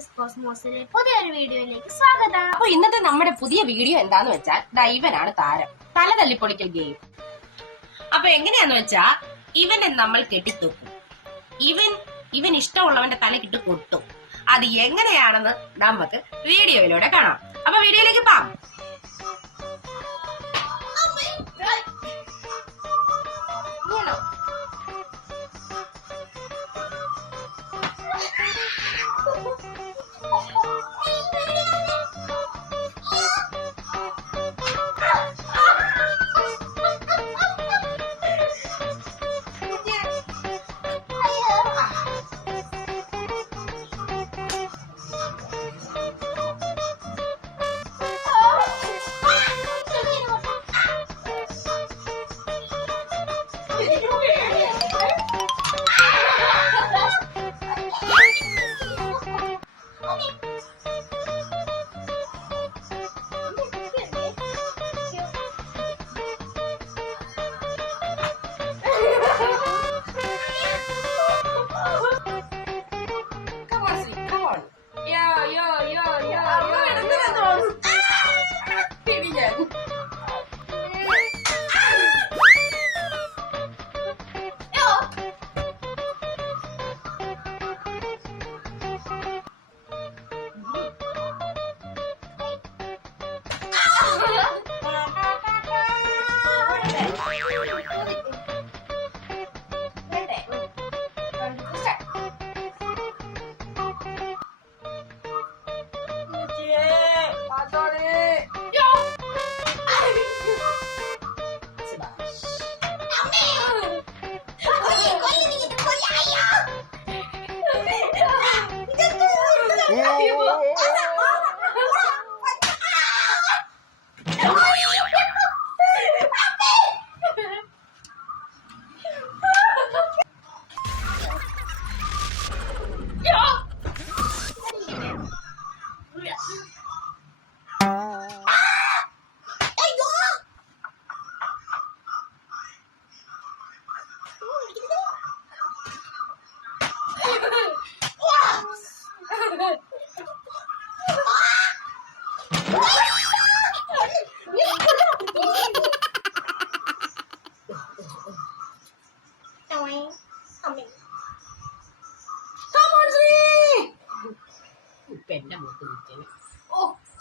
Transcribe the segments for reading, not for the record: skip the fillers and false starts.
ഷമീസ് കോസ്മോസിലെ പുതിയൊരു വീഡിയോയിലേക്ക് സ്വാഗതം. അപ്പൊ ഇന്നത്തെ നമ്മുടെ പുതിയ വീഡിയോ എന്താന്ന് വെച്ചാൽ ഇവനാണ് താരം, തല തല്ലിപ്പൊളിക്കൽ ഗെയിം. അപ്പൊ എങ്ങനെയാന്ന് വെച്ചാ ഇവനെ നമ്മൾ കെട്ടിത്തൂക്കും, ഇവൻ ഇഷ്ടമുള്ളവന്റെ തലക്കിട്ട് കൊട്ടും. അത് എങ്ങനെയാണെന്ന് നമുക്ക് വീഡിയോയിലൂടെ കാണാം. അപ്പൊ വീഡിയോയിലേക്ക് പോകാം. എന്റെ മൂത്ത് വിളിച്ചത്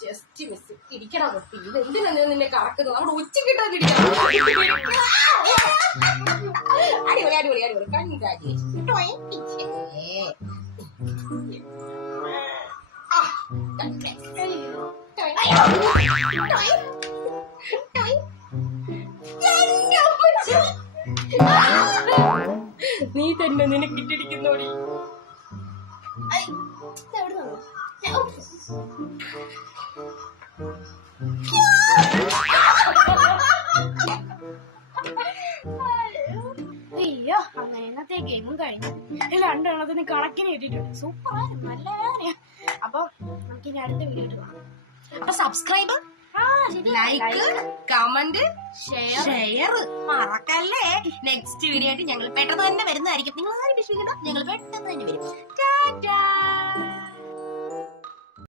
ജസ്റ്റ് മിസ് ഇരിക്കണ കുട്ടി. ഇത് എന്തിനാ നിന്നെ കറക്കുന്നത്? നമ്മുടെ ഉച്ചക്കിട്ടാ അടിപൊളി അടിപൊളി അടിപൊളി നീ തന്നെ നിനക്കിട്ടിരിക്കുന്നോടി. അയ്യോ, അങ്ങനെ ഇന്നത്തെ ഗെയിമും കഴിഞ്ഞു. രണ്ടെണ്ണത്തിന് കണക്കിന് കിട്ടിയിട്ടുണ്ട്. സൂപ്പറായിരുന്നു, നല്ല വേദനയാ. അപ്പൊ നമുക്ക് ഇനി അടുത്ത വീഡിയോ കാണാം. അപ്പൊ സബ്സ്ക്രൈബ്, ലൈക്ക്, കമന്റ്, ഷെയർ മറക്കല്ലേ. നെക്സ്റ്റ് വീഡിയോ ആയിട്ട് ഞങ്ങൾ പെട്ടെന്ന് തന്നെ വരുന്നതായിരിക്കും. നിങ്ങൾ ആരും വിശ്വസിക്കണ്ട, ഞങ്ങൾ പെട്ടെന്ന് തന്നെ വരും. ടാറ്റാ.